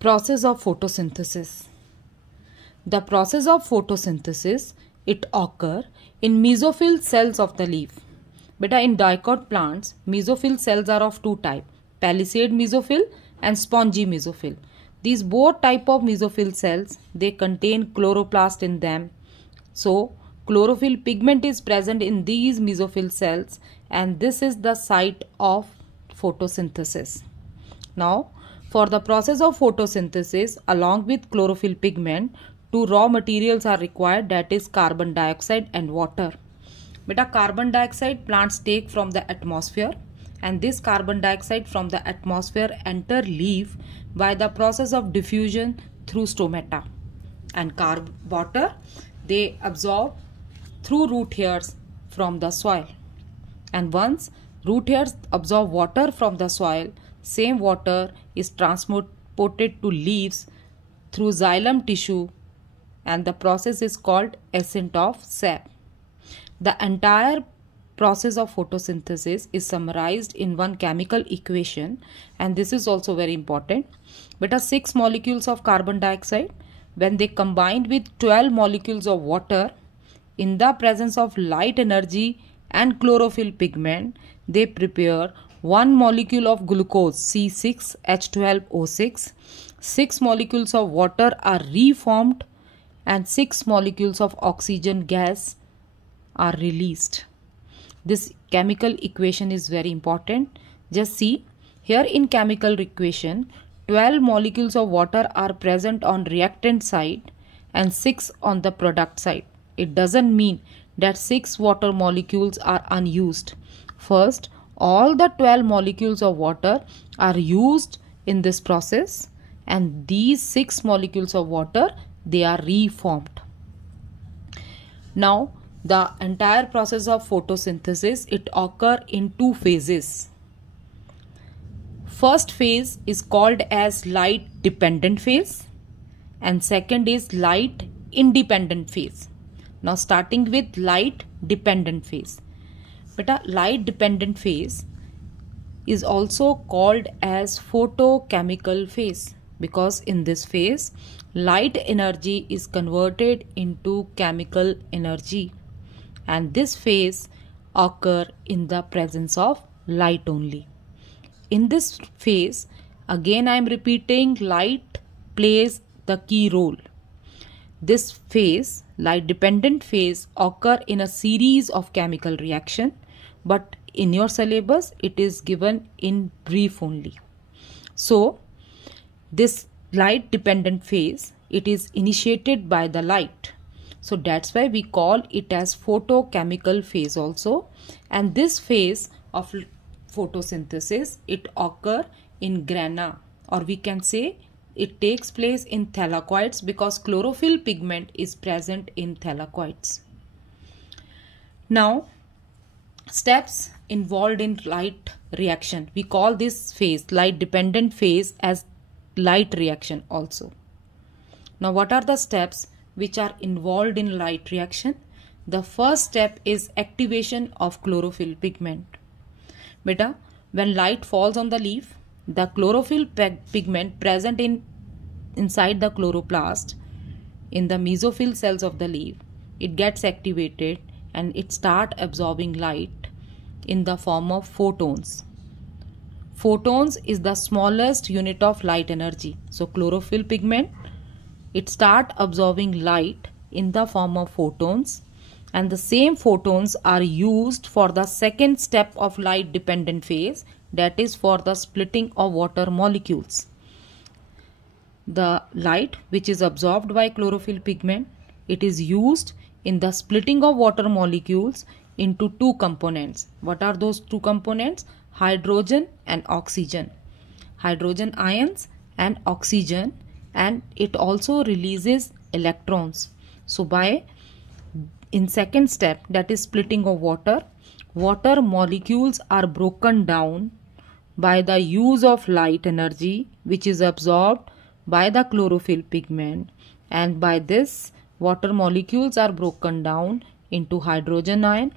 Process of photosynthesis. The process of photosynthesis, it occur in mesophyll cells of the leaf. Beta, in dicot plants, mesophyll cells are of two types, palisade mesophyll and spongy mesophyll. These both type of mesophyll cells, they contain chloroplast in them. So, chlorophyll pigment is present in these mesophyll cells, and this is the site of photosynthesis. Now, for the process of photosynthesis, along with chlorophyll pigment, two raw materials are required, that is carbon dioxide and water. Beta, carbon dioxide plants take from the atmosphere, and this carbon dioxide from the atmosphere enter leaf by the process of diffusion through stomata, and water they absorb through root hairs from the soil. And once root hairs absorb water from the soil, same water is transported to leaves through xylem tissue, and the process is called ascent of sap. The entire process of photosynthesis is summarized in one chemical equation, and this is also very important. Beta, 6 molecules of carbon dioxide, when they combined with 12 molecules of water in the presence of light energy and chlorophyll pigment, they prepare 1 molecule of glucose C6H12O6. 6 molecules of water are reformed, and 6 molecules of oxygen gas are released. This chemical equation is very important. Just see here, in chemical equation 12 molecules of water are present on reactant side and 6 on the product side. It doesn't mean that 6 water molecules are unused. First, all the 12 molecules of water are used in this process, and these 6 molecules of water, they are reformed. Now, the entire process of photosynthesis, it occur in two phases. First phase is called as light dependent phase, and second is light independent phase. Now, starting with light dependent phase. Beta, light dependent phase is also called as photochemical phase, because in this phase light energy is converted into chemical energy, and this phase occur in the presence of light only. In this phase, again I am repeating, light plays the key role. This phase, light dependent phase, occur in a series of chemical reaction, but in your syllabus it is given in brief only. So this light dependent phase, it is initiated by the light. So that's why we call it as photochemical phase also. And this phase of photosynthesis, it occur in grana, or we can say it takes place in thylakoids, because chlorophyll pigment is present in thylakoids. Now, steps involved in light reaction. We call this phase, light dependent phase, as light reaction also. Now, what are the steps which are involved in light reaction? The first step is activation of chlorophyll pigment. Beta, when light falls on the leaf, the chlorophyll pigment present inside the chloroplast in the mesophyll cells of the leaf, it gets activated and it start absorbing light in the form of photons. Photons is the smallest unit of light energy. So chlorophyll pigment, it start absorbing light in the form of photons, and the same photons are used for the second step of light dependent phase, that is for the splitting of water molecules. The light which is absorbed by chlorophyll pigment, it is used in the splitting of water molecules into two components. What are those two components? Hydrogen and oxygen. Hydrogen ions and oxygen, and it also releases electrons. So in second step, that is splitting of water, water molecules are broken down by the use of light energy which is absorbed by the chlorophyll pigment, and by this water molecules are broken down into hydrogen ion,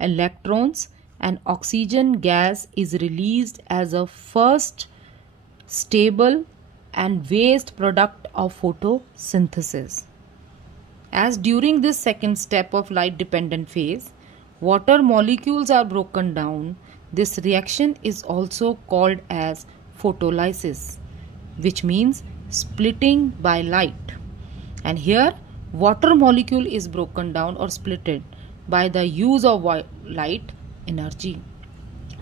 electrons, and oxygen gas is released as a first stable and waste product of photosynthesis. As during this second step of light dependent phase, water molecules are broken down, this reaction is also called as photolysis, which means splitting by light. And here water molecule is broken down or splitted by the use of light energy.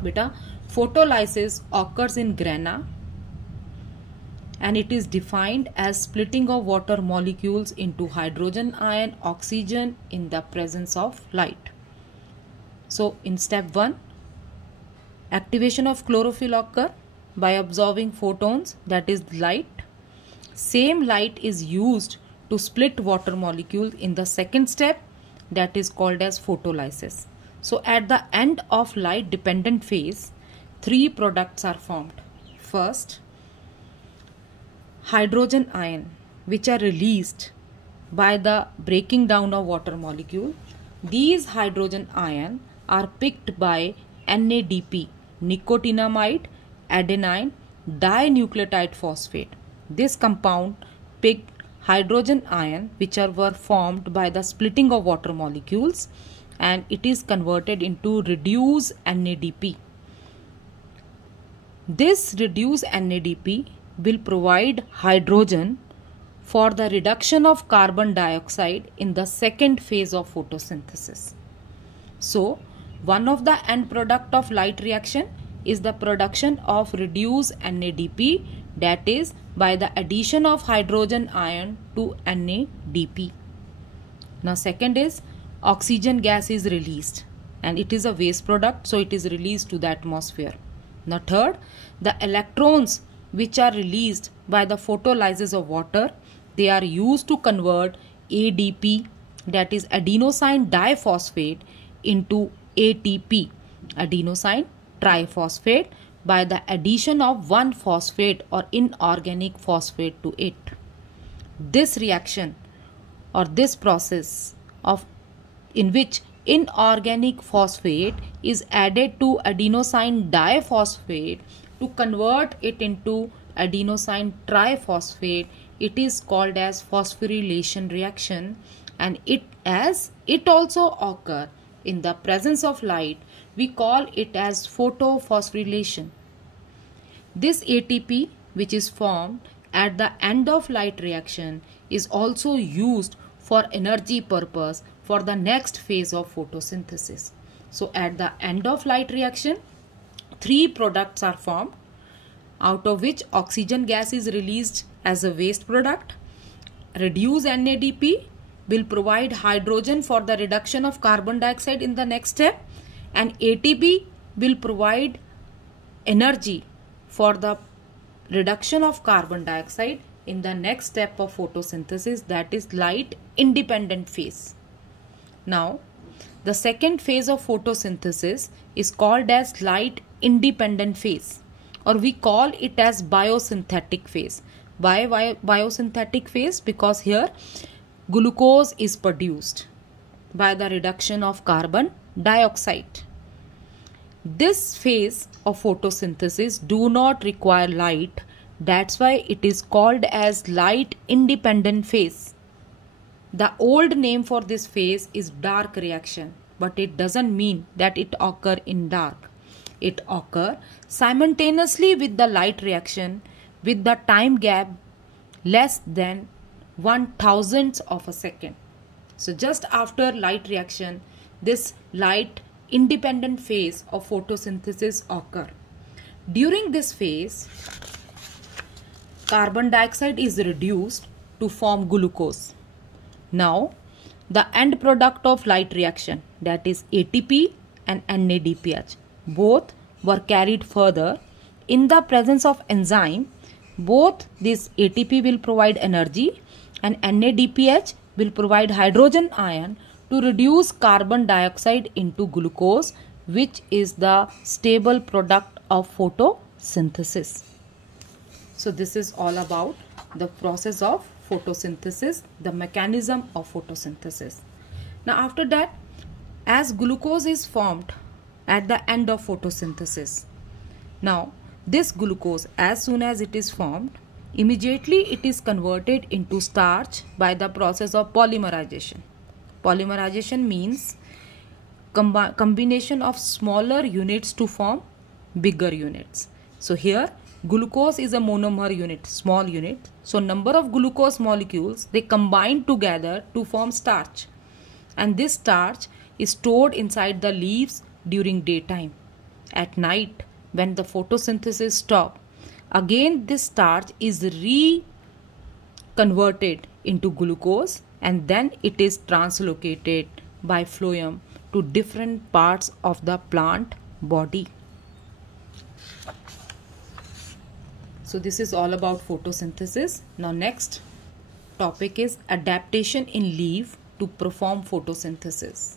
Beta, photolysis occurs in grana and it is defined as splitting of water molecules into hydrogen ion, oxygen in the presence of light. So in step 1, activation of chlorophyll occur by absorbing photons, that is light. Same light is used to split water molecules in the second step, that is called as photolysis. So at the end of light dependent phase, 3 products are formed. First, hydrogen ion, which are released by the breaking down of water molecule. These hydrogen ion are picked by NADP, nicotinamide adenine dinucleotide phosphate. This compound picked hydrogen ion which were formed by the splitting of water molecules, and it is converted into reduced NADP. This reduced NADP will provide hydrogen for the reduction of carbon dioxide in the second phase of photosynthesis. So, one of the end product of light reaction is the production of reduced NADP, that is by the addition of hydrogen ion to NADP. Now second is oxygen gas is released and it is a waste product, so it is released to the atmosphere. Now third, the electrons which are released by the photolysis of water, they are used to convert ADP, that is adenosine diphosphate, into ATP, adenosine triphosphate, by the addition of one phosphate or inorganic phosphate to it. This reaction or this process in which inorganic phosphate is added to adenosine diphosphate to convert it into adenosine triphosphate, it is called as phosphorylation reaction, and as it also occurs in the presence of light, we call it as photophosphorylation. This ATP which is formed at the end of light reaction is also used for energy purpose for the next phase of photosynthesis. So at the end of light reaction, 3 products are formed, out of which oxygen gas is released as a waste product. Reduced NADP will provide hydrogen for the reduction of carbon dioxide in the next step, and ATP will provide energy for the reduction of carbon dioxide in the next step of photosynthesis, that is light independent phase. Now the second phase of photosynthesis is called as light independent phase, or we call it as biosynthetic phase. Why biosynthetic phase? Because here glucose is produced by the reduction of carbon dioxide. This phase of photosynthesis do not require light, that's why it is called as light independent phase. The old name for this phase is dark reaction, but it doesn't mean that it occur in dark. It occur simultaneously with the light reaction with the time gap less than 1/1000th of a second. So just after light reaction, this light independent phase of photosynthesis occur. During this phase, carbon dioxide is reduced to form glucose. Now the end product of light reaction, that is ATP and NADPH, both were carried further. In the presence of enzyme, both this ATP will provide energy and NADPH will provide hydrogen ion to reduce carbon dioxide into glucose, which is the stable product of photosynthesis. So this is all about the process of photosynthesis, the mechanism of photosynthesis. Now after that, as glucose is formed at the end of photosynthesis, now this glucose, as soon as it is formed, Immediately it is converted into starch by the process of polymerization. Polymerization means combination of smaller units to form bigger units. So here glucose is a monomer unit, small unit. So number of glucose molecules, they combine together to form starch, and this starch is stored inside the leaves during daytime. At night, when the photosynthesis stops, again this starch is reconverted into glucose, and then it is translocated by phloem to different parts of the plant body. So this is all about photosynthesis. Now next topic is adaptation in leaf to perform photosynthesis.